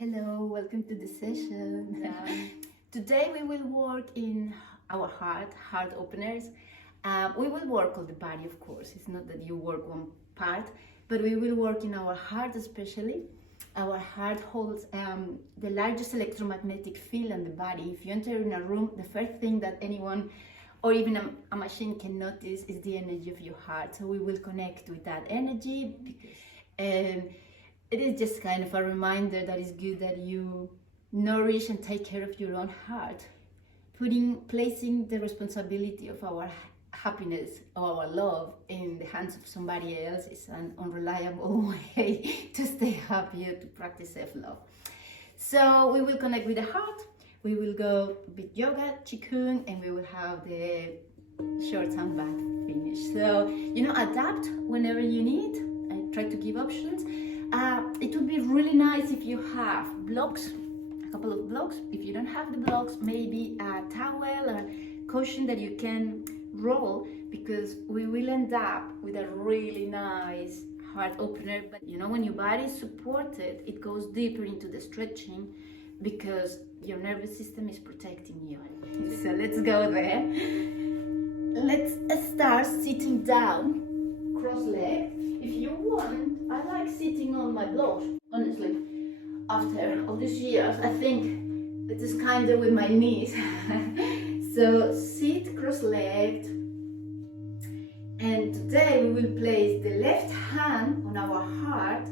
Hello, welcome to the session. Yeah. Today we will work in our heart openers. We will work on the body, of course. It's not that you work one part, but we will work in our heart especially. Our heart holds the largest electromagnetic field in the body. If you enter in a room, the first thing that anyone or even a machine can notice is the energy of your heart. So we will connect with that energy. And it is just kind of a reminder that it's good that you nourish and take care of your own heart. Placing the responsibility of our happiness or our love in the hands of somebody else is an unreliable way to stay happy or to practice self-love. So we will connect with the heart. We will go a bit yoga, Qigong, and we will have the short Soundbath finish. So, adapt whenever you need. I try to give options. It would be really nice if you have blocks, a couple of blocks. If you don't have the blocks, maybe a towel or cushion that you can roll, because we will end up with a really nice heart opener. But when your body is supported, it goes deeper into the stretching because your nervous system is protecting you. So let's go there. Let's start sitting down, cross-legged. If you want, I like sitting on my blocks, honestly. After all these years, I think it is kind of with my knees. So sit cross-legged. And today we will place the left hand on our heart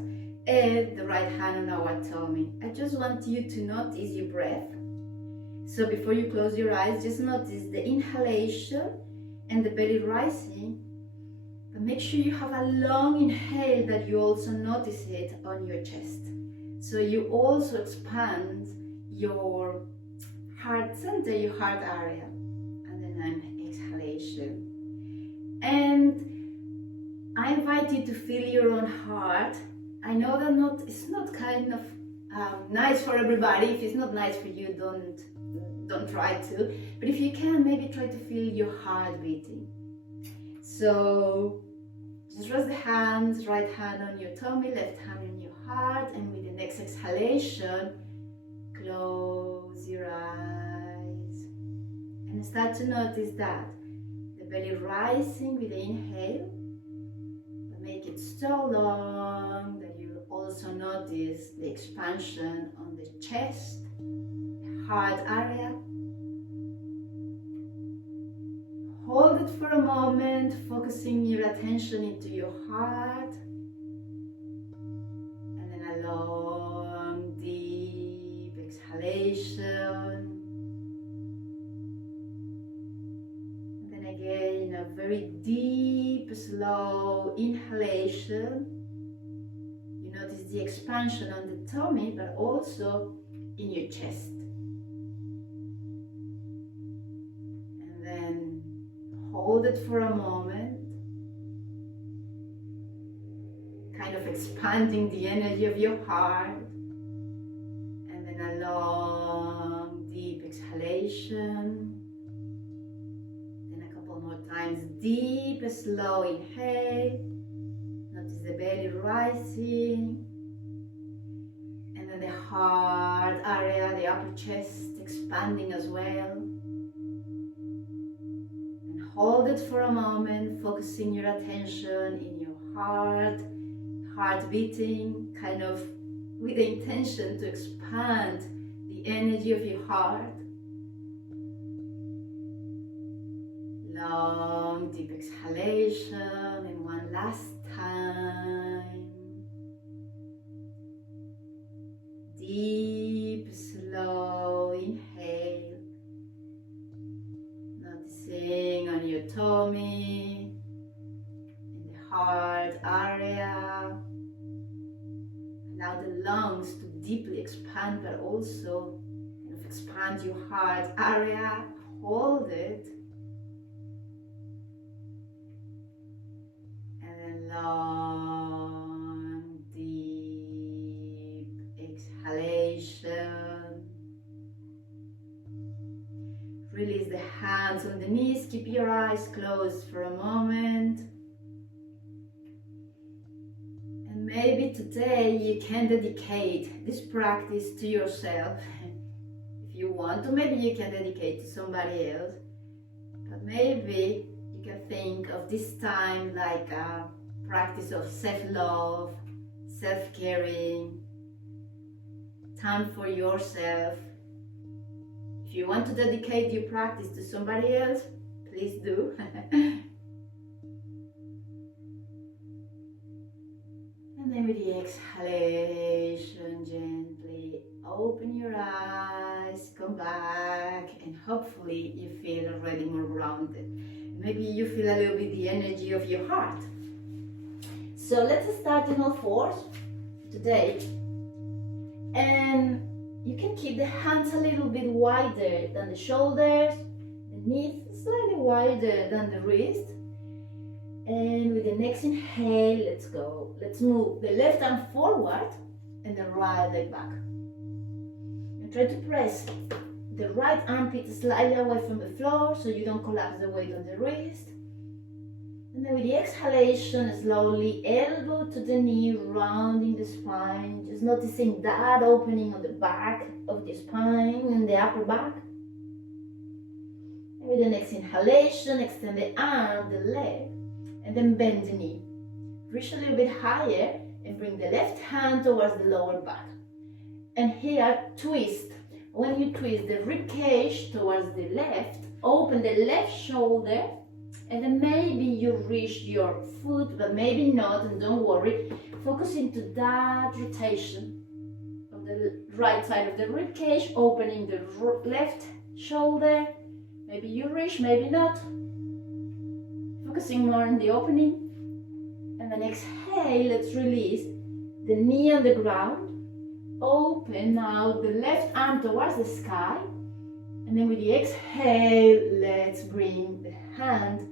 and the right hand on our tummy. I just want you to notice your breath. So before you close your eyes, just notice the inhalation and the belly rising. But make sure you have a long inhale, that you also notice it on your chest. So you also expand your heart center, your heart area. And then an exhalation. And I invite you to feel your own heart. I know that it's not kind of nice for everybody. If it's not nice for you, don't try to. But if you can, maybe try to feel your heart beating. So just rest the hands, right hand on your tummy, left hand on your heart, and with the next exhalation, close your eyes and start to notice that the belly rising with the inhale, but make it so long that you also notice the expansion on the chest, the heart area. Hold it for a moment, focusing your attention into your heart. And then a long, deep exhalation. And then again, a very deep, slow inhalation. You notice the expansion on the tummy, but also in your chest. And then hold it for a moment, kind of expanding the energy of your heart, and then a long, deep exhalation. Then a couple more times, deep, slow inhale. Notice the belly rising, and then the heart area, the upper chest expanding as well. Hold it for a moment, focusing your attention in your heart beating, kind of with the intention to expand the energy of your heart. Long, deep exhalation, and one last time. Deep, slow inhale. Noticing on your tummy, in the heart area. Allow the lungs to deeply expand, but also kind of expand your heart area. Hold it. And then long, deep exhalation. Release the hands on the knees, keep your eyes closed for a moment. And maybe to today you can dedicate this practice to yourself. If you want to, maybe you can dedicate to somebody else. But maybe you can think of this time like a practice of self-love, self-caring, time for yourself. If you want to dedicate your practice to somebody else, please do. And then with the exhalation, gently open your eyes, come back, and hopefully you feel already more grounded. Maybe you feel a little bit the energy of your heart. So let's start in all fours today. And you can keep the hands a little bit wider than the shoulders, the knees slightly wider than the wrist. And with the next inhale, let's go. Let's move the left arm forward and the right leg back. And try to press the right armpit slightly away from the floor so you don't collapse the weight on the wrist. And then with the exhalation, slowly elbow to the knee, rounding the spine. Just noticing that opening on the back of the spine and the upper back. And with the next inhalation, extend the arm, the leg. And then bend the knee. Reach a little bit higher and bring the left hand towards the lower back. And here, twist. When you twist the rib cage towards the left, open the left shoulder, and then maybe you reach your foot, but maybe not, and don't worry. Focus into that rotation of the right side of the rib cage, opening the left shoulder. Maybe you reach, maybe not. Focusing more on the opening. And then exhale, let's release the knee on the ground. Open now the left arm towards the sky. And then with the exhale, let's bring the hand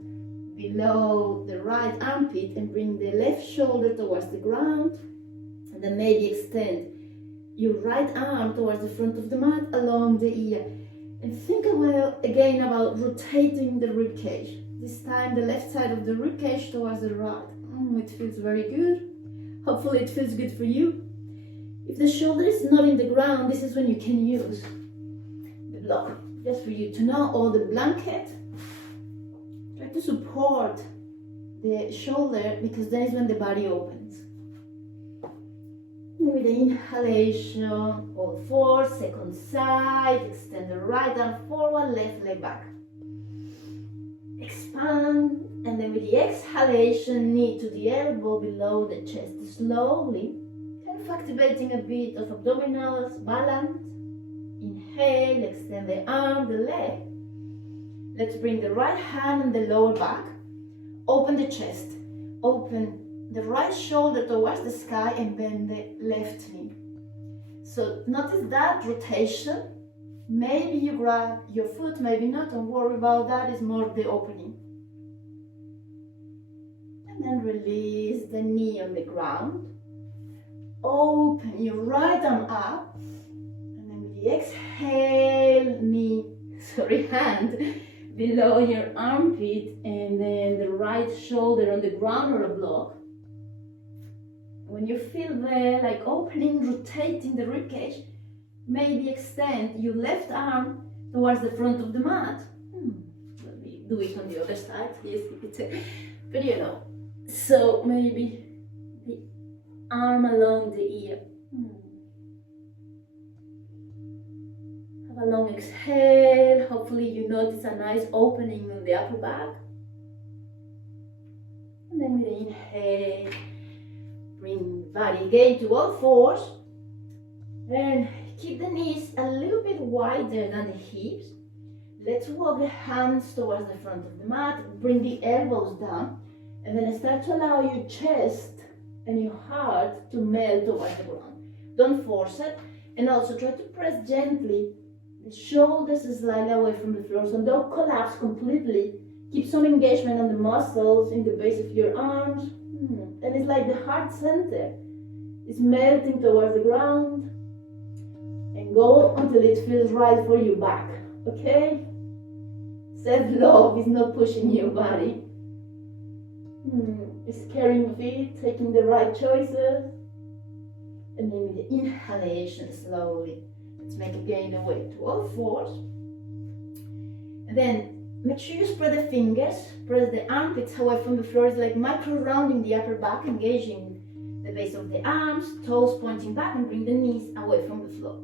below the right armpit and bring the left shoulder towards the ground. And then maybe extend your right arm towards the front of the mat along the ear. And think again about rotating the rib cage. This time the left side of the rib cage towards the right. It feels very good. Hopefully it feels good for you. If the shoulder is not in the ground, this is when you can use the block. Just for you to know, or the blanket. Try to support the shoulder because that is when the body opens. And with the inhalation, all fours, second side, extend the right arm forward, left leg back. Expand, and then with the exhalation, knee to the elbow below the chest. Slowly, kind of activating a bit of abdominals, balance. Inhale, extend the arm, the leg. Let's bring the right hand on the lower back. Open the chest. Open the right shoulder towards the sky and bend the left knee. So notice that rotation. Maybe you grab your foot, maybe not, don't worry about that, it's more the opening. And then release the knee on the ground. Open your right arm up. And then with the exhale, hand below your armpit and then the right shoulder on the ground or a block. When you feel there, like opening, rotating the ribcage, maybe extend your left arm towards the front of the mat. Let me do it on the other side. Yes, but you know. So maybe the arm along the ear. Have a long exhale. Hopefully you notice a nice opening on the upper back. And then with the inhale, bring the body again to all fours. And keep the knees a little bit wider than the hips. Let's walk the hands towards the front of the mat. Bring the elbows down. And then start to allow your chest and your heart to melt towards the ground. Don't force it. And also try to press gently the shoulders slightly away from the floor. So don't collapse completely. Keep some engagement on the muscles in the base of your arms. And it's like the heart center is melting towards the ground. And go until it feels right for your back. Okay? Self-love is not pushing your body. It's caring of it, taking the right choices. And then with the inhalation, slowly. Let's make again the way to all fours. And then make sure you spread the fingers, press the armpits away from the floor. It's like micro rounding the upper back, engaging the base of the arms, toes pointing back, and bring the knees away from the floor.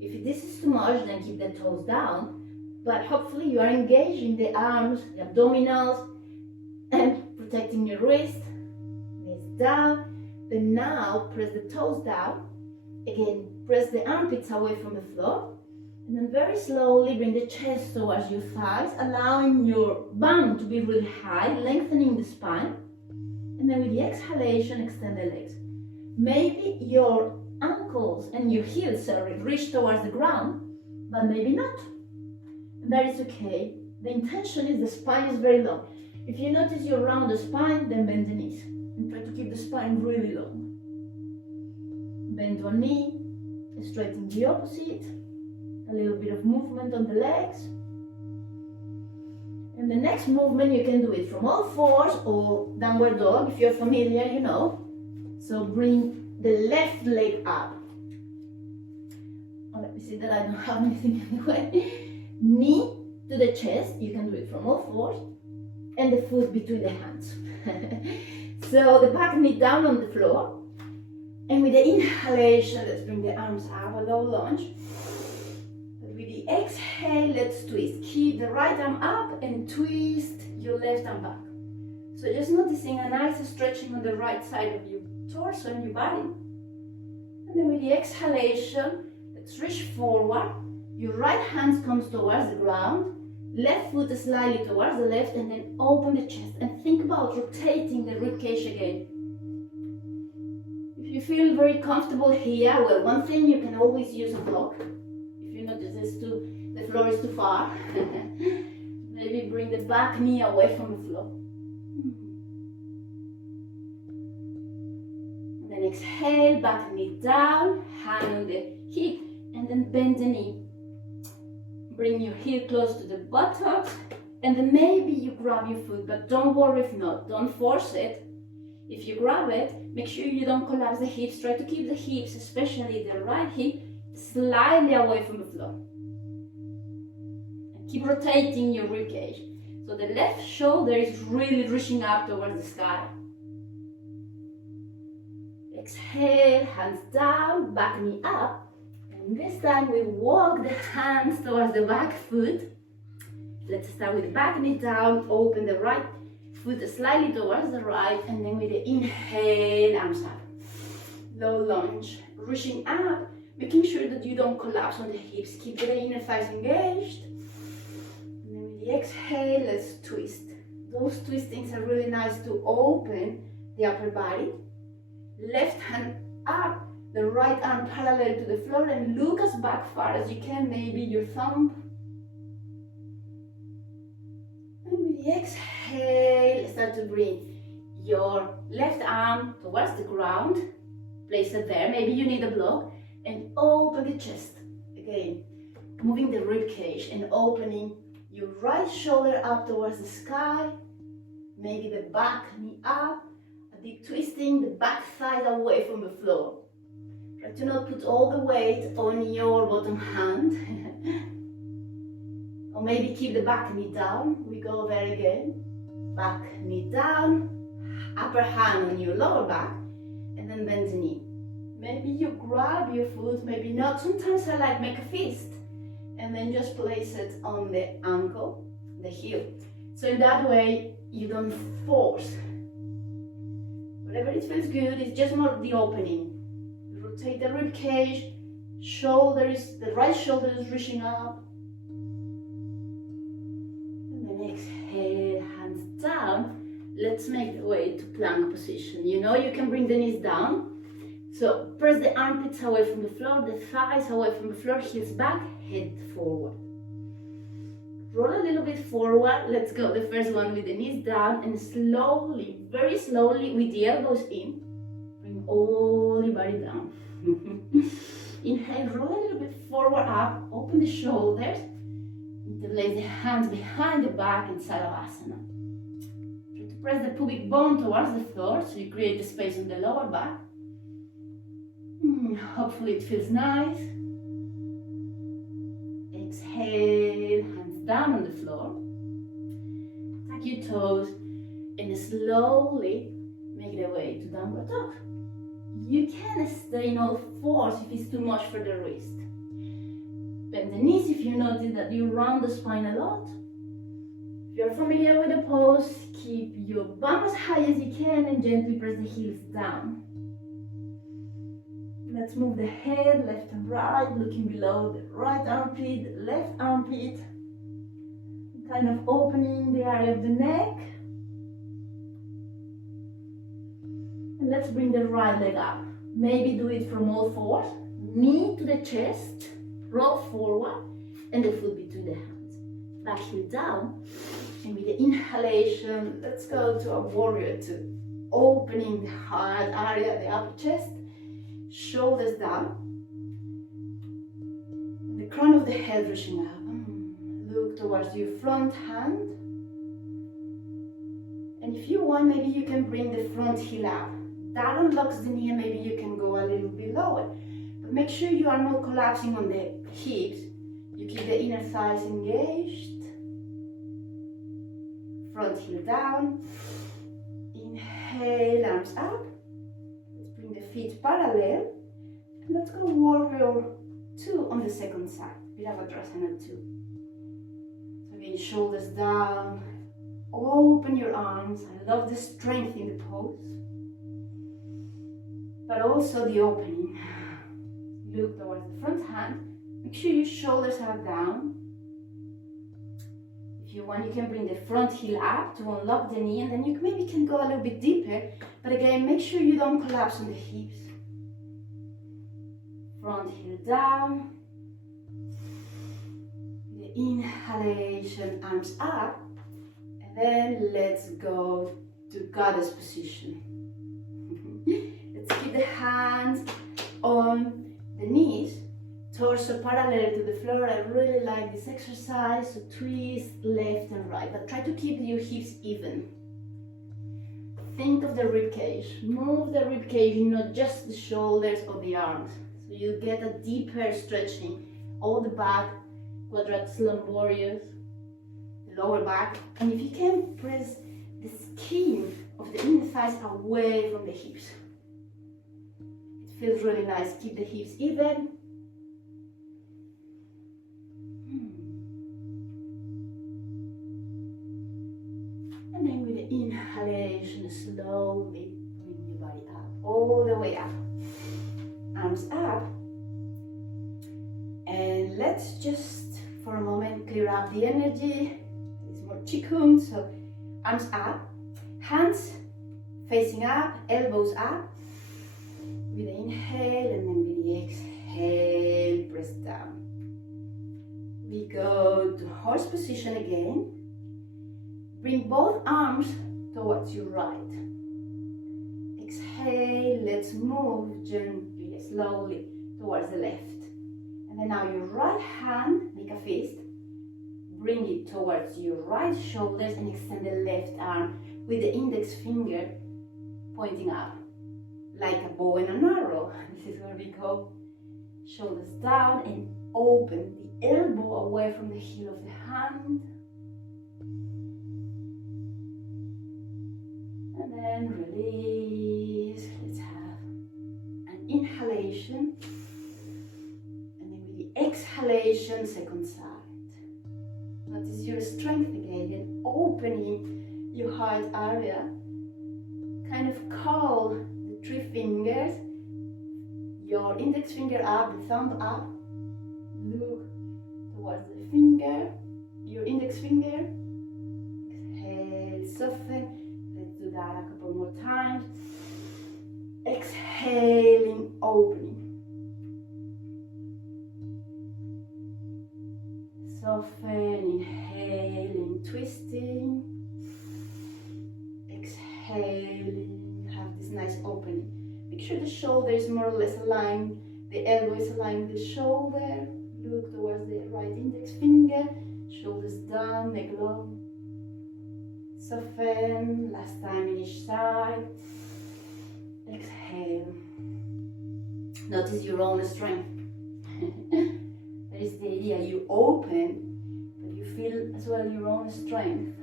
If this is too much, then keep the toes down. But hopefully you are engaging the arms, the abdominals, and protecting your wrist. Knees down. Then now press the toes down. Again, press the armpits away from the floor. And then very slowly bring the chest towards your thighs, allowing your bum to be really high, lengthening the spine. And then with the exhalation, extend the legs. Maybe your ankles and your heels reach towards the ground, but maybe not. And that is okay. The intention is the spine is very long. If you notice you round the spine, then bend the knees. And try to keep the spine really long. Bend one knee, straighten the opposite. A little bit of movement on the legs. And the next movement, you can do it from all fours or downward dog, if you're familiar, you know. So bring the left leg up. Oh, let me see that I don't have anything in the way. Knee to the chest, you can do it from all fours. And the foot between the hands. So the back knee down on the floor. And with the inhalation, let's bring the arms up, a low lunge. With the exhale, let's twist. Keep the right arm up and twist your left arm back. So just noticing a nice stretching on the right side of your torso and your body. And then with the exhalation, let's reach forward. Your right hand comes towards the ground. Left foot slightly towards the left, and then open the chest. And think about rotating the ribcage again. If you feel very comfortable here, well, one thing, you can always use a block. If you notice the floor is too far, maybe bring the back knee away from the floor. And then exhale, back knee down, hand on the hip, and then bend the knee. Bring your heel close to the buttocks, and then maybe you grab your foot, but don't worry if not, don't force it. If you grab it, make sure you don't collapse the hips. Try to keep the hips, especially the right hip, slightly away from the floor. And keep rotating your ribcage. So the left shoulder is really reaching up towards the sky. Exhale, hands down, back knee up. And this time we walk the hands towards the back foot. Let's start with the back knee down, open the right foot slightly towards the right, and then with the inhale, arms up. Low lunge, reaching up, making sure that you don't collapse on the hips. Keep the inner thighs engaged. And then with the exhale, let's twist. Those twistings are really nice to open the upper body. Left hand up, the right arm parallel to the floor, and look as back far as you can, maybe your thumb. And with the exhale, start to bring your left arm towards the ground. Place it there, maybe you need a block, and open the chest. Again, moving the rib cage and opening your right shoulder up towards the sky. Maybe the back knee up, a deep twisting, the back thigh away from the floor. Try to not put all the weight on your bottom hand. Or maybe keep the back knee down. We go there again. Back knee down, upper hand on your lower back, and then bend the knee. Maybe you grab your foot, maybe not. Sometimes I like make a fist and then just place it on the ankle, the heel. So in that way, you don't force. Whatever it feels good, it's just more the opening. You rotate the rib cage, the right shoulder is reaching up. And then exhale, hands down. Let's make the way to plank position. You know, you can bring the knees down. So press the armpits away from the floor, the thighs away from the floor, heels back, head forward. Roll a little bit forward. Let's go. The first one with the knees down, and slowly, very slowly, with the elbows in, bring all your body down. Inhale, roll a little bit forward up, open the shoulders, interlace the hands behind the back in Savasana. Try to press the pubic bone towards the floor so you create the space on the lower back. hopefully it feels nice. Exhale, hands down on the floor. Tuck your toes and slowly make the way to downward dog. You can stay in all fours if it's too much for the wrist. Bend the knees if you notice that you round the spine a lot. If you're familiar with the pose, keep your bum as high as you can and gently press the heels down. Let's move the head left and right, looking below the right armpit, left armpit. Kind of opening the area of the neck. And let's bring the right leg up. Maybe do it from all fours. Knee to the chest, roll forward, and the foot between the hands. Back heel down. And with the inhalation, let's go to a warrior two. Opening the heart area, the upper chest. Shoulders down. And the crown of the head reaching up. Look towards your front hand. And if you want, maybe you can bring the front heel up. That unlocks the knee and maybe you can go a little bit lower. But make sure you are not collapsing on the hips. You keep the inner thighs engaged. Front heel down. Inhale, arms up. Let's bring the feet parallel. And let's go warrior two on the second side. Virabhadrasana 2. So again, shoulders down. Open your arms. I love the strength in the pose. But also the opening. Look towards the front hand. Make sure your shoulders are down. If you want, you can bring the front heel up to unlock the knee, and then you maybe can go a little bit deeper. But again, make sure you don't collapse on the hips. Front heel down. The inhalation, arms up. And then let's go to goddess position. Let's keep the hands on the knees, torso parallel to the floor. I really like this exercise, so twist left and right, but try to keep your hips even. Think of the rib cage. Move the rib cage, not just the shoulders or the arms. So you get a deeper stretching, all the back, quadratus lumboreus, the lower back, and if you can, press the skin of the inner thighs away from the hips. Feels really nice. Keep the hips even. And then with the inhalation, slowly bring your body up, all the way up. Arms up. And let's just, for a moment, clear up the energy. It's more Qigong, so arms up, hands facing up, elbows up. With the inhale and then with the exhale, press down. We go to horse position again. Bring both arms towards your right. Exhale, let's move gently, slowly towards the left. And then now your right hand, make a fist. Bring it towards your right shoulders and extend the left arm with the index finger pointing up. Like a bow and an arrow. This is where we go. Shoulders down and open the elbow away from the heel of the hand. And then release. Let's have an inhalation. And then with the exhalation, second side. Notice your strength again and opening your heart area. Kind of call 3 fingers, your index finger up, the thumb up, look towards the finger, your index finger, exhale, soften, let's do that a couple more times, exhaling, opening, soften, inhaling, twisting, exhaling, have this nice opening. Make sure the shoulder is more or less aligned, the elbow is aligned with the shoulder. Look towards the right index finger, shoulders down, neck long. Soften, last time in each side. Exhale. Notice your own strength. That is the idea. You open, but you feel as well your own strength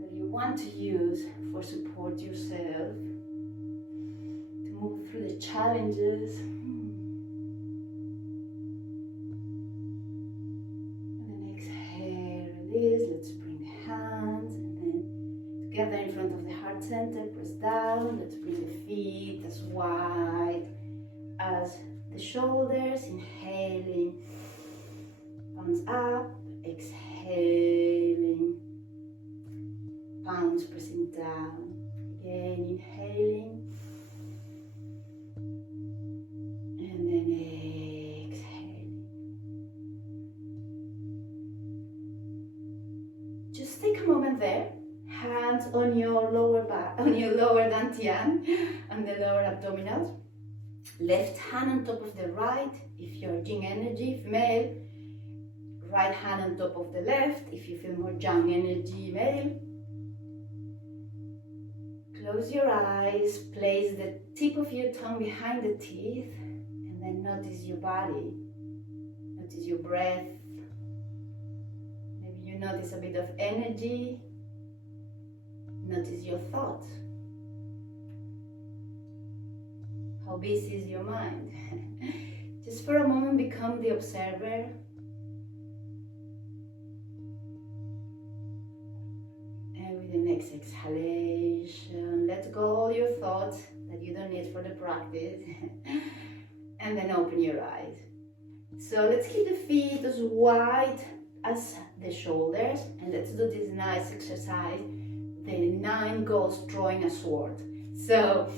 that you want to use for support yourself, to move through the challenges. And then exhale, release. Let's bring the hands and then together in front of the heart center, press down. Let's bring the feet as wide as the shoulders. Inhaling, palms up, exhaling, palms pressing down. Again, inhaling, and then exhaling. Just take a moment there. Hands on your lower back, on your lower dantian and the lower abdominals. Left hand on top of the right if you're Jin energy, male. Right hand on top of the left if you feel more Yang energy, male. Close your eyes, place the tip of your tongue behind the teeth, and then notice your body. Notice your breath. Maybe you notice a bit of energy. Notice your thoughts. How busy is your mind? Just for a moment, become the observer. And with the next exhalation, let go all your thoughts that you don't need for the practice. And then open your eyes. So let's keep the feet as wide as the shoulders. And let's do this nice exercise. The 9 ghosts drawing a sword. So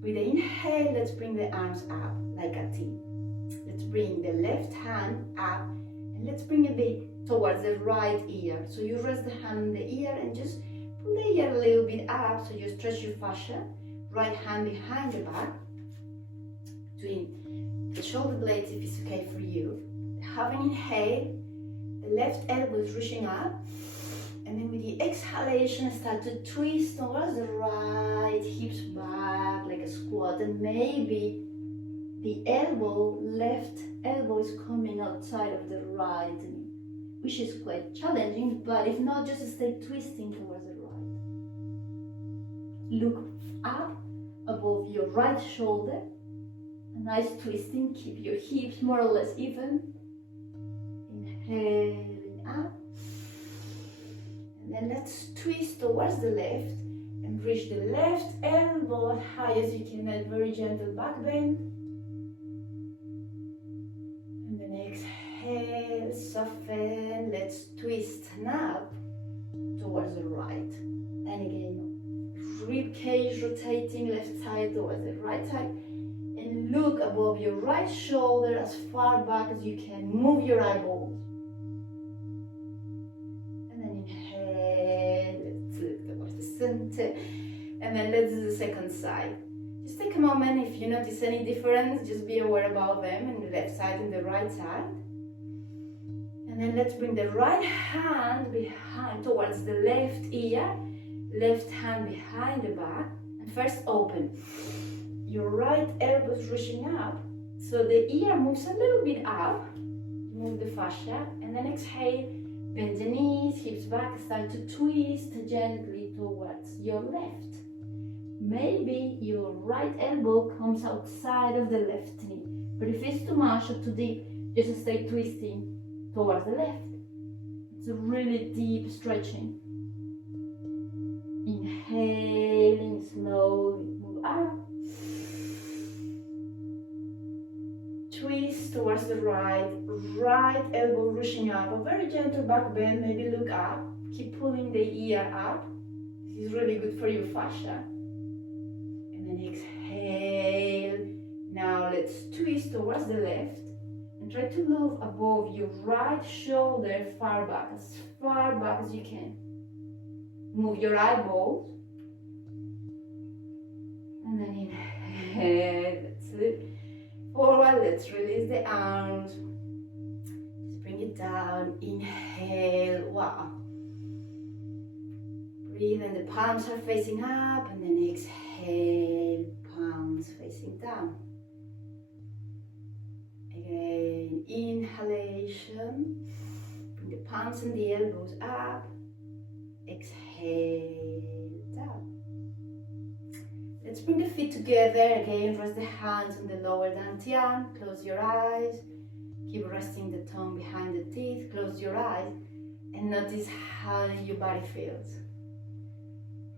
with the inhale, let's bring the arms up like a T. Let's bring the left hand up and let's bring a bit towards the right ear. So you rest the hand on the ear and just pull the ear a little bit up so you stretch your fascia. Right hand behind the back, between the shoulder blades if it's okay for you. Have an inhale, the left elbow is reaching up. And then with the exhalation, start to twist towards the right, hips back like a squat. And maybe the left elbow is coming outside of the right knee, which is quite challenging, but if not, just stay twisting towards the right. Look up above your right shoulder. A nice twisting, keep your hips more or less even. Inhaling up. Then let's twist towards the left and reach the left elbow as high as you can, a very gentle back bend. And then exhale, soften, let's twist now towards the right. And again, rib cage rotating left side towards the right side. And look above your right shoulder as far back as you can, move your eyeballs. Let's look towards the center, and then let's do the second side. Just take a moment. If you notice any difference, just be aware about them in the left side and the right side. And then let's bring the right hand behind towards the left ear, left hand behind the back, and first open. Your right elbow is reaching up, so the ear moves a little bit up. Move the fascia, and then exhale. Bend the knees, hips back, start to twist gently towards your left. Maybe your right elbow comes outside of the left knee, but if it's too much or too deep, just stay twisting towards the left. It's a really deep stretching. Inhaling, slowly move up. Twist towards the right elbow reaching up, a very gentle back bend, maybe look up, keep pulling the ear up. This is really good for your fascia. And then exhale. Now let's twist towards the left and try to move above your right shoulder as far back as you can. Move your eyeballs. And then inhale, that's it. Forward, let's release the arms. Just bring it down. Inhale, wow. Breathe, and the palms are facing up, and then exhale, palms facing down. inhalation, bring the palms and the elbows up. Exhale, down. Let's bring the feet together again. Rest the hands on the lower dantian. Close your eyes. Keep resting the tongue behind the teeth. Close your eyes and notice how your body feels.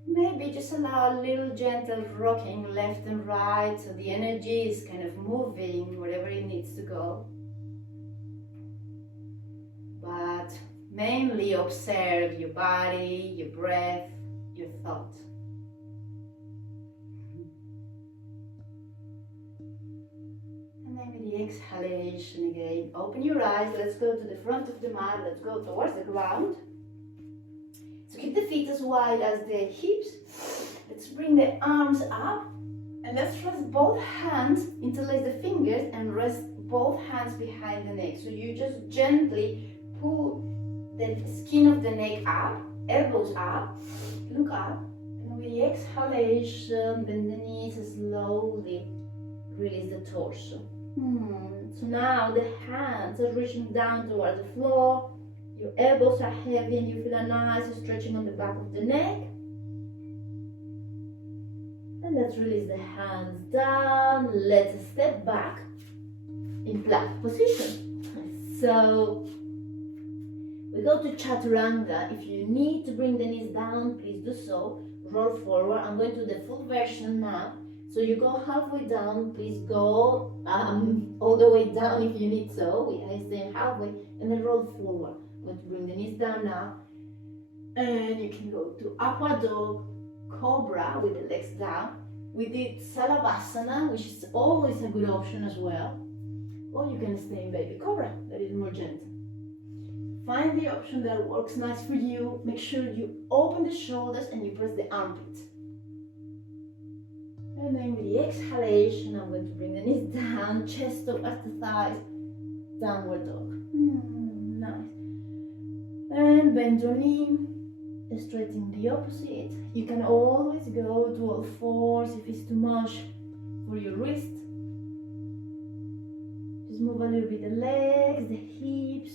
Maybe just allow a little gentle rocking left and right so the energy is kind of moving wherever it needs to go. But mainly observe your body, your breath, your thought. And then with the exhalation again, open your eyes. Let's go to the front of the mat. Let's go towards the ground. So keep the feet as wide as the hips. Let's bring the arms up. And let's rest both hands, interlace the fingers and rest both hands behind the neck. So you just gently pull the skin of the neck up, elbows up, look up. And with the exhalation, bend the knees slowly. Release the torso. So now the hands are reaching down toward the floor. Your elbows are heavy and you feel a nice stretching on the back of the neck. And let's release the hands down. Let's step back in plank position. So we go to chaturanga. If you need to bring the knees down, please do so. Roll forward. I'm going to the full version now. So you go halfway down, please go all the way down if you need so. I stay halfway and then roll forward. I'm going to bring the knees down now. And you can go to upward dog, cobra with the legs down. We did Savasana, which is always a good option as well. Or you can stay in baby cobra, that is more gentle. Find the option that works nice for you. Make sure you open the shoulders and you press the armpits. And then with the exhalation, I'm going to bring the knees down, chest towards the thighs, downward dog. Nice. And bend your knee, straighten the opposite. You can always go to all fours if it's too much for your wrist. Just move a little bit the legs, the hips.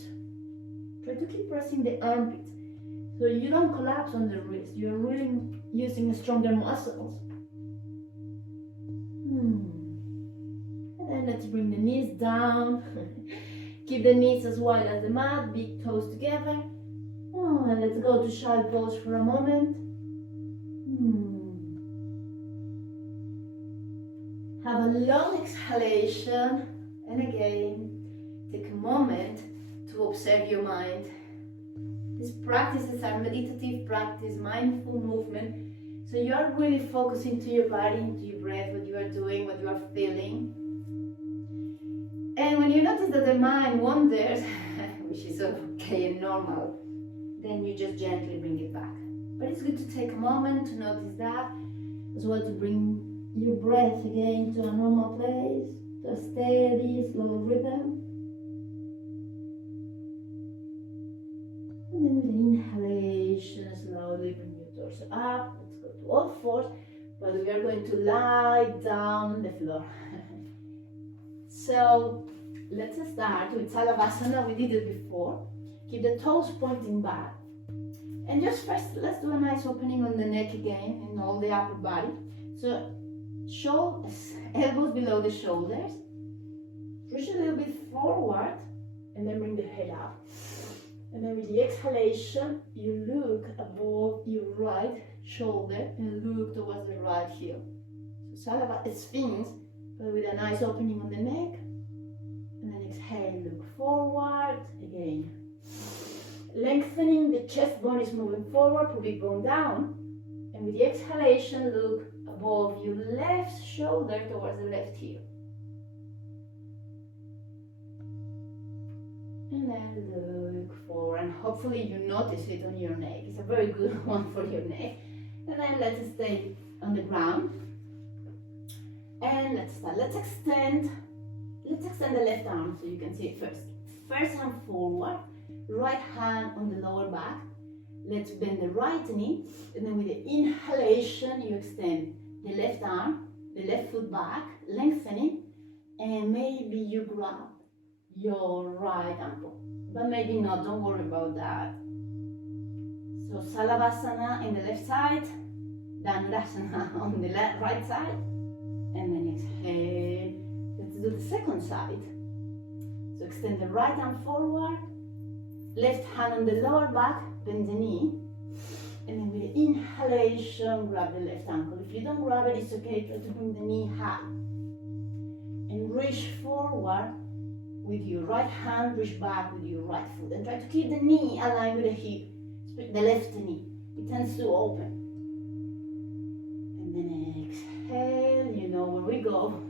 Try to keep pressing the armpits so you don't collapse on the wrist. You're really using stronger muscles. And then let's bring the knees down. Keep the knees as wide as the mat, big toes together. And let's go to child pose for a moment. Have a long exhalation. And again, take a moment to observe your mind. These practices are meditative practice, mindful movement. So you are really focusing to your body, into your breath, what you are doing, what you are feeling. And when you notice that the mind wanders, which is okay and normal, then you just gently bring it back. But it's good to take a moment to notice that, as well to bring your breath again to a normal place, to a steady, slow rhythm. And then with the inhalation, slowly bring your torso up. Let's go to all fours, but we are going to lie down on the floor. So let's start with Savasana. We did it before. Keep the toes pointing back. And just first, let's do a nice opening on the neck again and all the upper body. So elbows below the shoulders. Push a little bit forward and then bring the head up. And then with the exhalation, you look above your right shoulder and look towards the right heel. So Savasana Sphinx, but with a nice opening on the neck. And then exhale, look forward again. Lengthening, the chest bone is moving forward, pubic bone down. And with the exhalation, look above your left shoulder towards the left heel. And then look forward, and hopefully you notice it on your neck. It's a very good one for your neck. And then let's stay on the ground. And let's start. Let's extend the left arm so you can see it first. First arm forward, right hand on the lower back. Let's bend the right knee, and then with the inhalation, you extend the left arm, the left foot back, lengthening, and maybe you grab your right ankle. But maybe not, don't worry about that. So Savasana in the left side, Dhanurasana on the right side, and then exhale. Let's do the second side. So extend the right arm forward, left hand on the lower back, bend the knee, and then with the inhalation, grab the left ankle. If you don't grab it, it's okay. Try to bring the knee high. And reach forward with your right hand, reach back with your right foot. And try to keep the knee aligned with the hip, the left knee. It tends to open. And then exhale, you know where we go.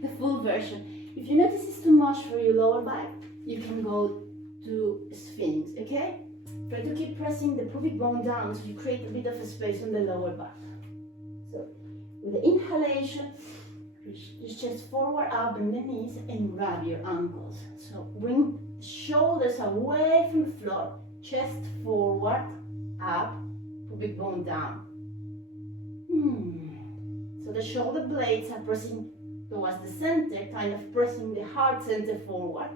The full version. If you notice it's too much for your lower back, you can go to Sphinx, okay? Try to keep pressing the pubic bone down so you create a bit of a space on the lower back. So, with the inhalation, reach the chest forward, up, bend the knees, and grab your ankles. So, bring the shoulders away from the floor, chest forward, up, pubic bone down. So, the shoulder blades are pressing towards the center, kind of pressing the heart center forward.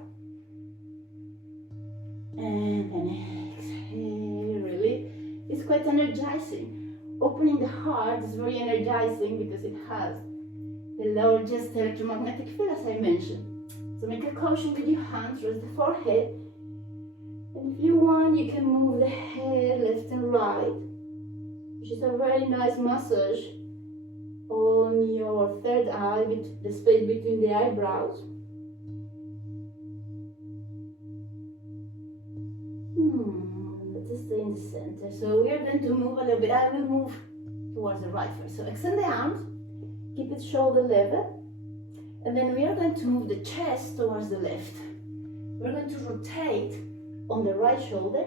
And then exhale, really. It's quite energizing. Opening the heart is very energizing because it has the lower chest electromagnetic field, as I mentioned. So make a caution with your hands, rest the forehead. And if you want, you can move the head left and right, which is a very nice massage on your third eye, the space between the eyebrows. Let's stay in the center. So we are going to move a little bit. I will move towards the right first. So extend the arms, keep it shoulder level, and then we are going to move the chest towards the left. We're going to rotate on the right shoulder.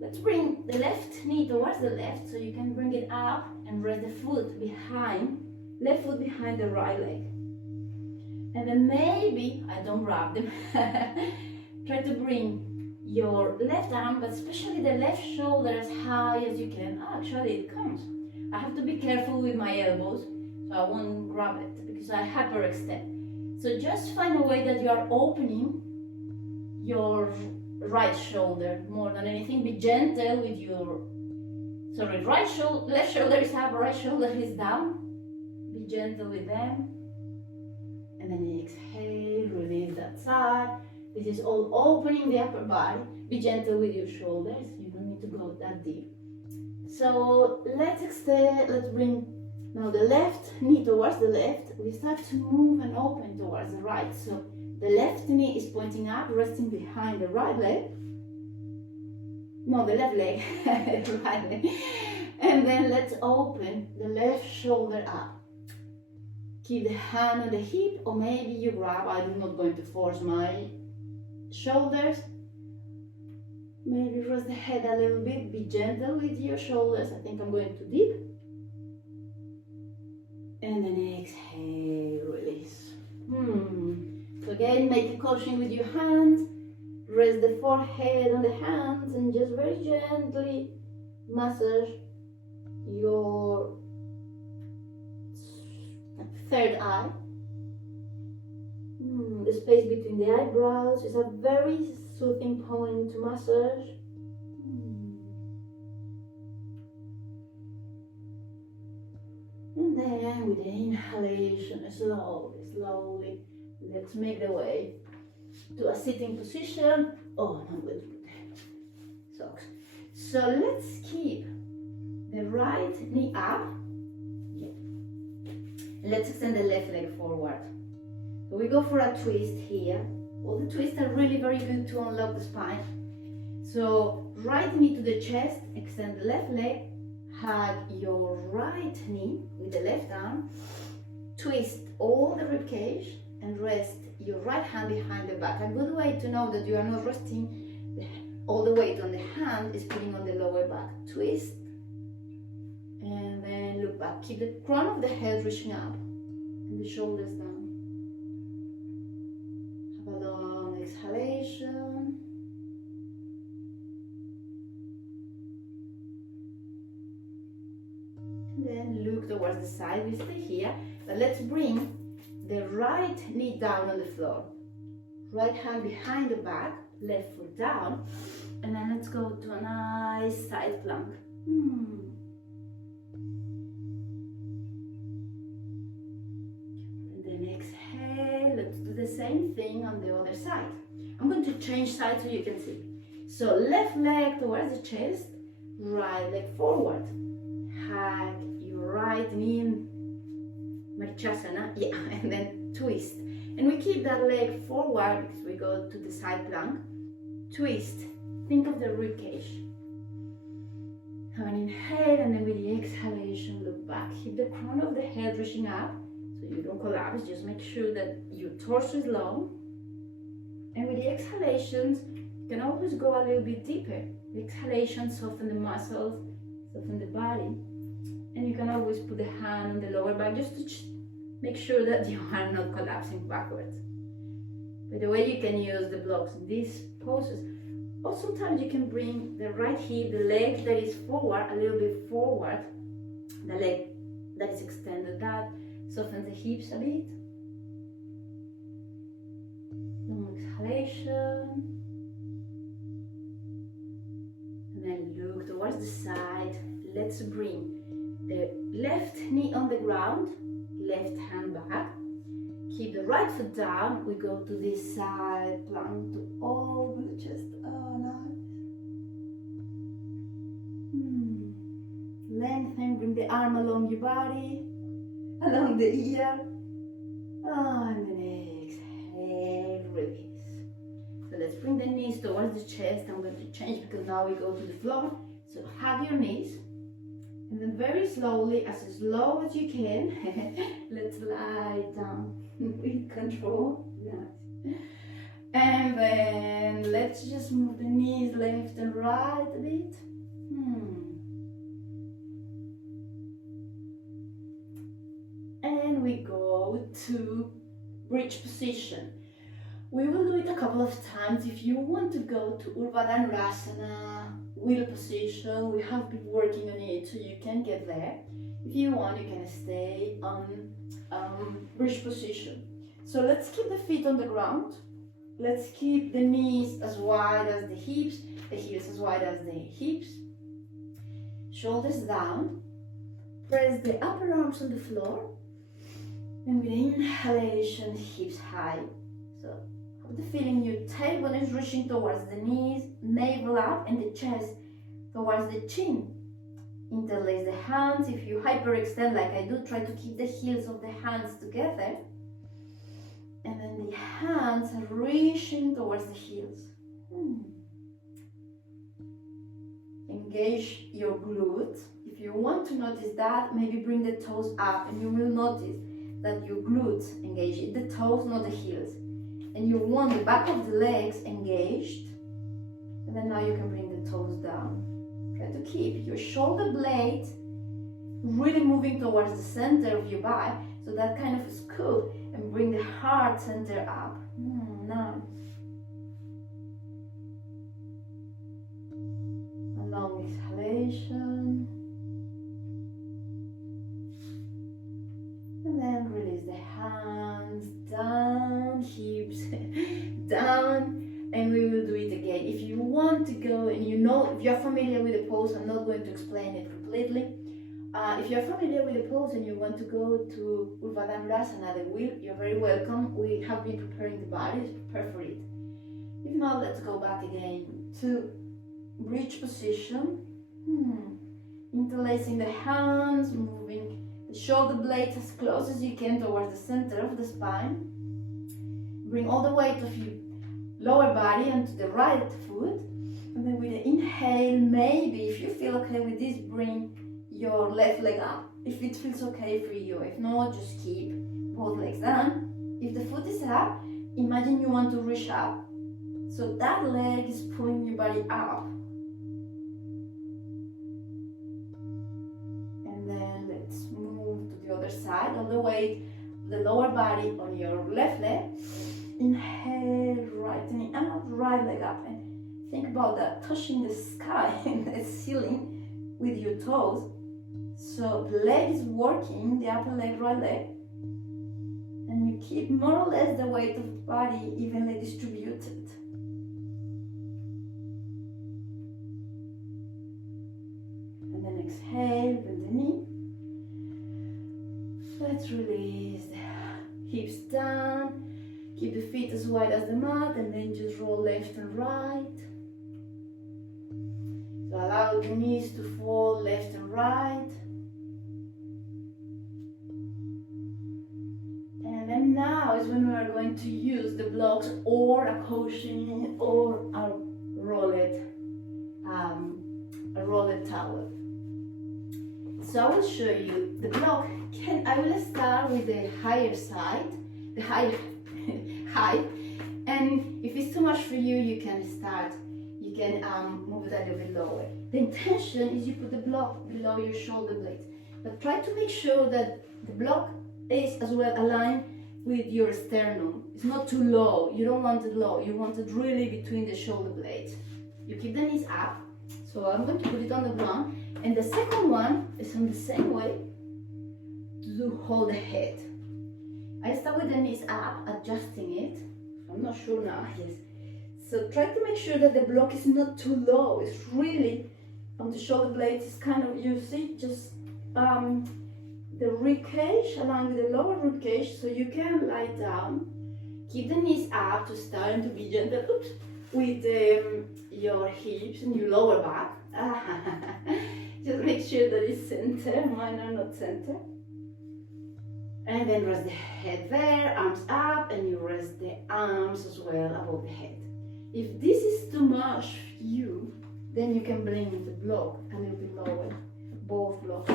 Let's bring the left knee towards the left so you can bring it up and rest the foot behind, left foot behind the right leg. And then maybe, I don't wrap them, try to bring your left arm, but especially the left shoulder as high as you can. Actually, it comes. I have to be careful with my elbows, so I won't grab it because I hyperextend. So just find a way that you are opening your right shoulder more than anything. Be gentle with your, left shoulder is up, right shoulder is down. Be gentle with them. And then exhale, release that side. This is all opening the upper body. Be gentle with your shoulders. You don't need to go that deep. So let's extend, let's bring now the left knee towards the left. We start to move and open towards the right. So the left knee is pointing up, resting behind the right leg. No, the left leg, right leg. And then let's open the left shoulder up. Keep the hand on the hip, or maybe you grab, I'm not going to force my shoulders. Maybe rest the head a little bit, be gentle with your shoulders. I think I'm going too deep. And then exhale, release. So again, make a caution with your hands. Rest the forehead on the hands and just very gently massage your third eye. The space between the eyebrows is a very soothing point to massage. And then with the inhalation, slowly, let's make the way to a sitting position. Oh, no, good. Socks. So let's keep the right knee up. Let's extend the left leg forward. So we go for a twist here. All the twists are really very good to unlock the spine. So right knee to the chest, extend the left leg, hug your right knee with the left arm, twist all the rib cage and rest your right hand behind the back. A good way to know that you are not resting all the weight on the hand is putting on the lower back. Twist and then look back. Keep the crown of the head reaching up and the shoulders down. Have a long exhalation. And then look towards the side. We stay here, but let's bring the right knee down on the floor. Right hand behind the back, left foot down, and then let's go to a nice side plank. And then exhale, let's do the same thing on the other side. I'm going to change sides so you can see. So left leg towards the chest, right leg forward. Hug your right knee in Vinyasa, yeah, and then twist. And we keep that leg forward because we go to the side plank. Twist. Think of the rib cage. Have an inhale, and then with the exhalation, look back. Keep the crown of the head reaching up so you don't collapse. Just make sure that your torso is long. And with the exhalations, you can always go a little bit deeper. The exhalation, soften the muscles, soften the body. And you can always put the hand on the lower back just to make sure that you are not collapsing backwards. By the way, you can use the blocks in these poses. Or sometimes you can bring the right hip, the leg that is forward, a little bit forward, the leg that is extended, that softens the hips a bit. Long exhalation. And then look towards the side. Let's bring the left knee on the ground, left hand back. Keep the right foot down. We go to this side plank to open the chest. Oh, nice. Lengthen, bring the arm along your body, along the ear. And then exhale, release. So let's bring the knees towards the chest. I'm going to change because now we go to the floor. So hug your knees. And then very slowly, as slow as you can, let's lie down with control. Nice. And then let's just move the knees left and right a bit. And we go to bridge position. We will do it a couple of times. If you want to go to Urdhva wheel position, we have been working on it so you can get there. If you want, you can stay on bridge position. So let's keep the feet on the ground. Let's keep the knees as wide as the hips, the heels as wide as the hips. Shoulders down. Press the upper arms on the floor. And with inhalation, hips high. So have the feeling your tailbone is reaching towards the knees, navel up, and the chest towards the chin. Interlace the hands. If you hyperextend like I do, try to keep the heels of the hands together. And then the hands are reaching towards the heels. Engage your glutes. If you want to notice that, maybe bring the toes up and you will notice that your glutes engage, the toes, not the heels. And you want the back of the legs engaged. And then now you can bring the toes down. Try to keep your shoulder blade really moving towards the center of your body, so that kind of scoop, and bring the heart center up. Nice. A long exhalation. And then release the hands down, hips down, and we will do it again. If you want to go, and you know, if you're familiar with the pose, I'm not going to explain it completely. If you're familiar with the pose and you want to go to Urdhva the wheel, you're very welcome. We have been preparing the body, prepare for it. If not, let's go back again to bridge position. Interlacing the hands, moving the shoulder blades as close as you can towards the center of the spine. Bring all the weight of your lower body onto the right foot. And then with the inhale, maybe if you feel okay with this, bring your left leg up. If it feels okay for you. If not, just keep both legs down. If the foot is up, imagine you want to reach up. So that leg is pulling your body up. And then let's move to the other side. All the weight of the lower body on your left leg. Inhale, right knee out, right leg up. And think about that, touching the sky and the ceiling with your toes. So the leg is working, the upper leg, right leg. And you keep more or less the weight of the body evenly distributed. And then exhale, bend the knee. Let's release the hips down. Keep the feet as wide as the mat and then just roll left and right. So allow the knees to fall left and right. And then now is when we are going to use the blocks or a cushion or a rolled towel. So I will show you the block. I will start with the higher side, the high height, and if it's too much for you, you can move it a little bit lower. The intention is you put the block below your shoulder blades, but try to make sure that the block is as well aligned with your sternum. It's not too low. You don't want it low. You want it really between the shoulder blades. You keep the knees up. So I'm going to put it on the ground, and the second one is on the same way to hold the head. I start with the knees up, adjusting it. I'm not sure now, yes. So try to make sure that the block is not too low. It's really on the shoulder blades. It's kind of, you see, just the rib cage along with the lower rib cage, so you can lie down. Keep the knees up to start and to be gentle with your hips and your lower back. Just make sure that it's center. Mine are not center. And then rest the head there, arms up, and you rest the arms as well above the head. If this is too much for you, then you can bring the block a little bit lower, both blocks.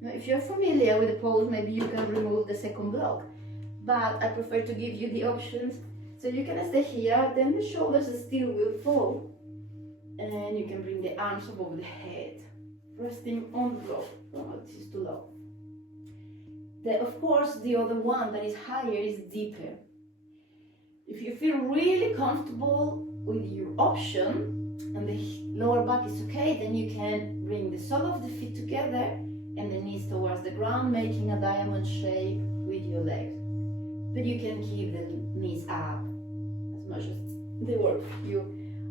Now, if you're familiar with the pose, maybe you can remove the second block, but I prefer to give you the options. So you can stay here, then the shoulders still will fall, and you can bring the arms above the head, resting on the block. Oh, this is too low. Of course, the other one that is higher is deeper. If you feel really comfortable with your option and the lower back is okay, then you can bring the sole of the feet together and the knees towards the ground, making a diamond shape with your legs. But you can keep the knees up as much as they work for you.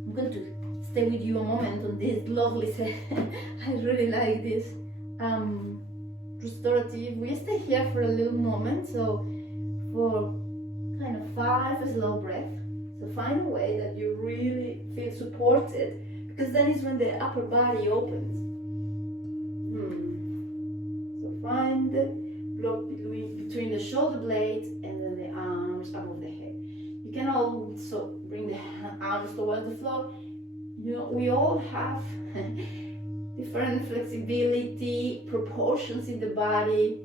I'm going to stay with you a moment on this lovely set. I really like this. Restorative. We stay here for a little moment, so for kind of 5 slow breath. So find a way that you really feel supported, because then is when the upper body opens. So find the block between the shoulder blades and then the arms above the head. You can also bring the arms towards the floor. You know, we all have different flexibility, proportions in the body.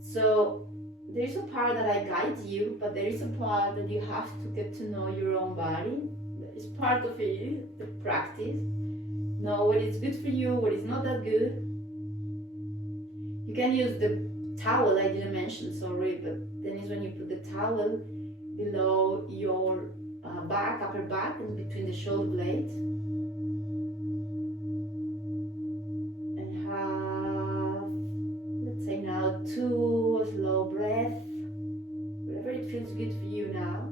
So there is a part that I guide you, but there is a part that you have to get to know your own body. It's part of it, the practice. Know what is good for you, what is not that good. You can use the towel, I didn't mention, sorry, but then is when you put the towel below your back, upper back, and between the shoulder blades. Say now 2 slow breaths, whatever it feels good for you now.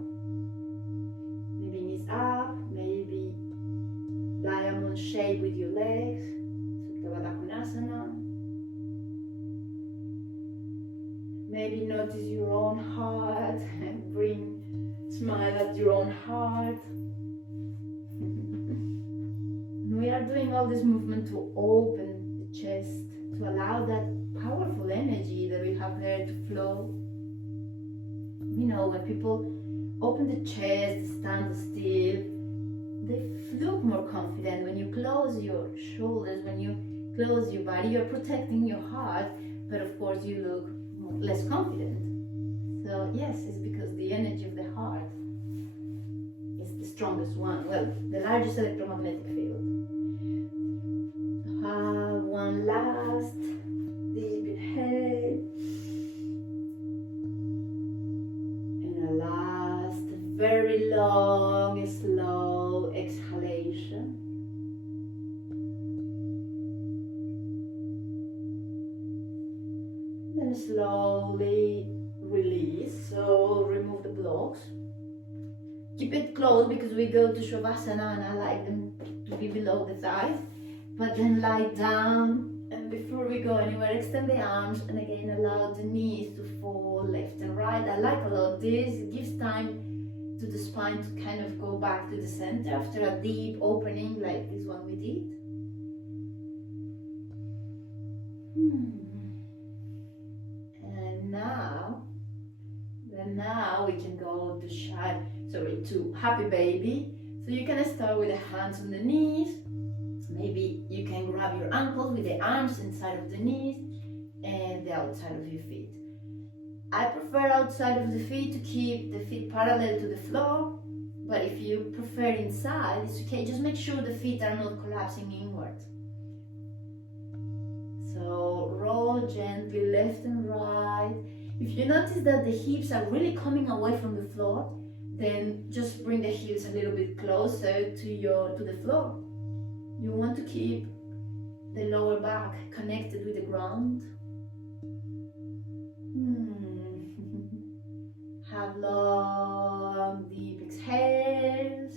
Maybe knees up, maybe diamond shape with your legs, Supta Baddha Konasana. Maybe notice your own heart and smile at your own heart. And we are doing all this movement to open the chest, to allow that powerful energy that we have there to flow. You know, when people open the chest, stand still, they look more confident. When you close your shoulders, when you close your body, you're protecting your heart, but of course you look less confident. So yes, it's because the energy of the heart is the strongest one, well, the largest electromagnetic field. One last deep inhale, and a last very long, slow exhalation. Then slowly release. So remove the blocks. Keep it closed because we go to Savasana and I like them to be below the thighs. But then lie down, and before we go anywhere, extend the arms and again allow the knees to fall left and right. I like a lot this. It gives time to the spine to kind of go back to the center after a deep opening like this one we did. And now we can go to happy baby. So you can start with the hands on the knees. Maybe you can grab your ankles with the arms inside of the knees and the outside of your feet. I prefer outside of the feet to keep the feet parallel to the floor, but if you prefer inside, it's okay. Just make sure the feet are not collapsing inwards. So roll gently left and right. If you notice that the hips are really coming away from the floor, then just bring the heels a little bit closer to the floor. You want to keep the lower back connected with the ground. Have long, deep exhales.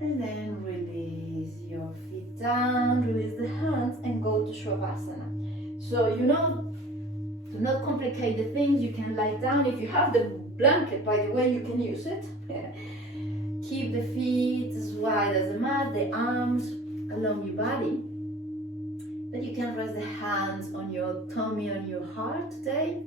And then release your feet down, release the hands and go to Shavasana. So do not complicate the things. You can lie down. If you have the blanket, by the way, you can use it. Keep the feet as wide as the mat, the arms along your body. But you can rest the hands on your tummy, on your heart today.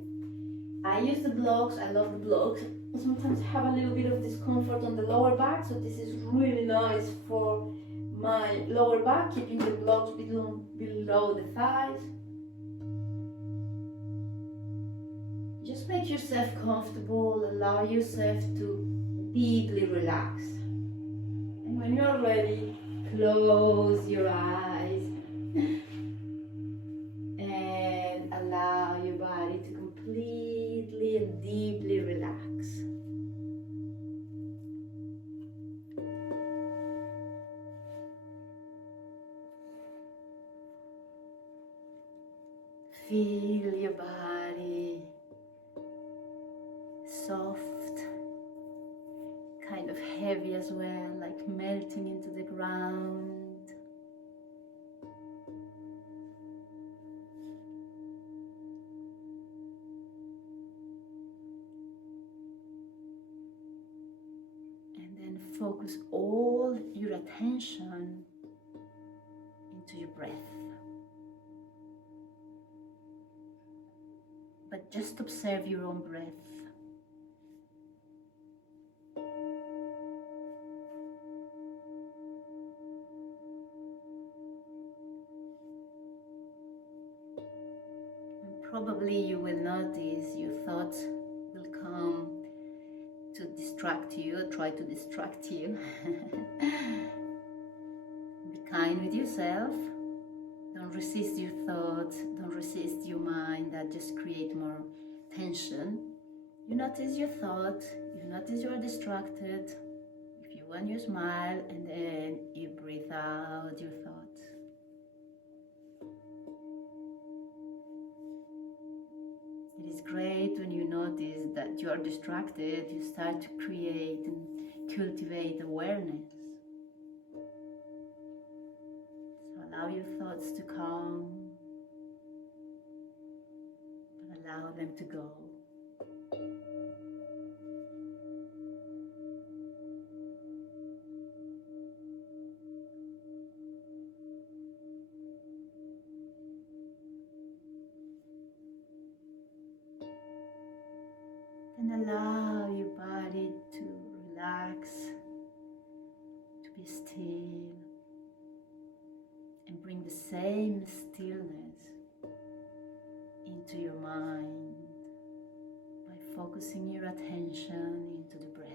I use the blocks. I love the blocks. Sometimes I have a little bit of discomfort on the lower back, so this is really nice for my lower back, keeping the blocks below the thighs. Just make yourself comfortable, allow yourself to deeply relax. And when you're ready, close your eyes and allow your body to completely and deeply relax. Feel your body soft, kind of heavy as well, like melting into the ground. And then focus all your attention into your breath. But just observe your own breath. And probably you will notice your thoughts will come to distract you, or try to distract you. Be kind with yourself. Don't resist your thoughts, don't resist your mind, that just create more tension. You notice your thoughts, you notice you are distracted. If you want, you smile and then you breathe out your thoughts. It is great when you notice that you are distracted, you start to create and cultivate awareness. Allow your thoughts to come, but allow them to go. And allow your body to relax, to be still. And bring the same stillness into your mind by focusing your attention into the breath.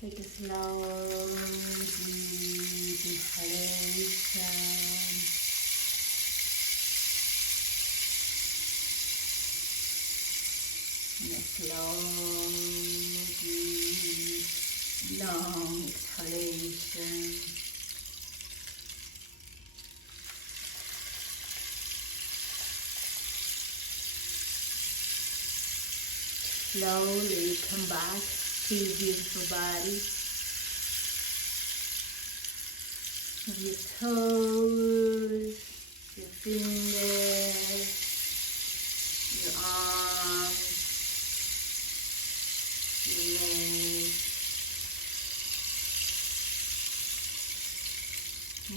Take a slow, deep inhalation. And a slow, deep, long exhalation. Slowly come back to your beautiful body. With your toes, your fingers, your arms, your legs.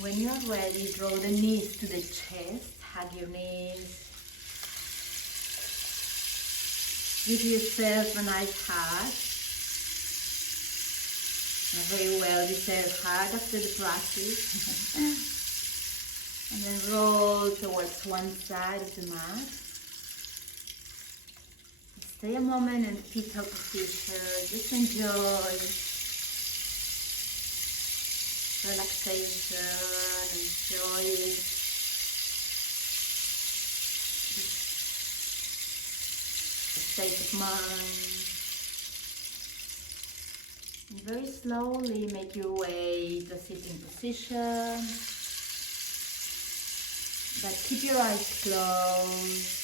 When you are ready, draw the knees to the chest, hug your knees. Give yourself a nice hug, a very well deserved hug after the practice. And then roll towards one side of the mat. Stay a moment in fetal position, just enjoy relaxation, enjoy state of mind. And very slowly make your way to a sitting position. But keep your eyes closed.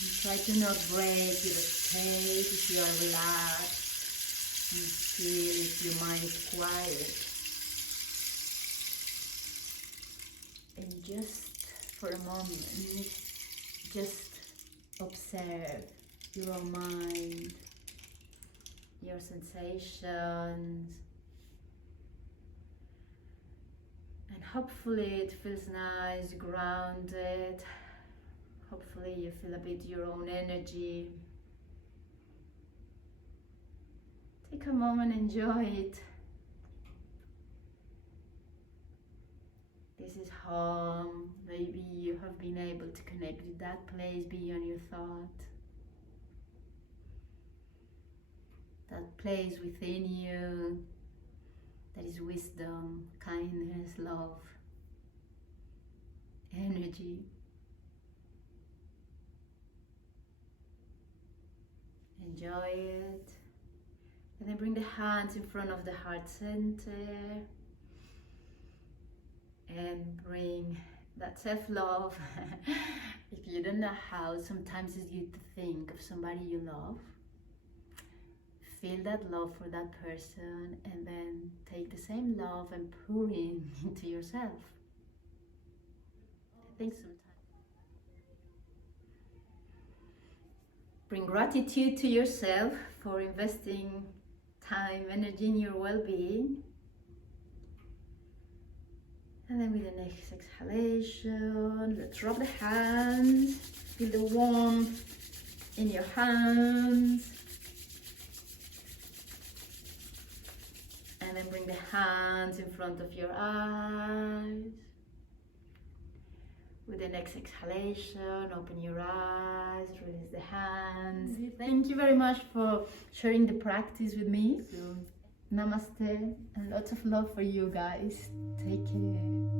And try to not break your state if you are relaxed. And feel if your mind is quiet. And just for a moment, just observe your own mind, your sensations, and hopefully it feels nice, grounded. Hopefully you feel a bit your own energy. Take a moment, enjoy it. This is home. Maybe you have been able to connect with that place beyond your thought. That place within you that is wisdom, kindness, love, energy. Enjoy it. And then bring the hands in front of the heart center. And bring that self-love. If you don't know how, sometimes it's good to think of somebody you love. Feel that love for that person and then take the same love and pour it into yourself. I think sometimes. Bring gratitude to yourself for investing time, energy in your well-being. And then with the next exhalation, let's rub the hands, feel the warmth in your hands. And then bring the hands in front of your eyes. With the next exhalation, open your eyes, release the hands. Thank you very much for sharing the practice with me. Namaste and lots of love for you guys. Take care.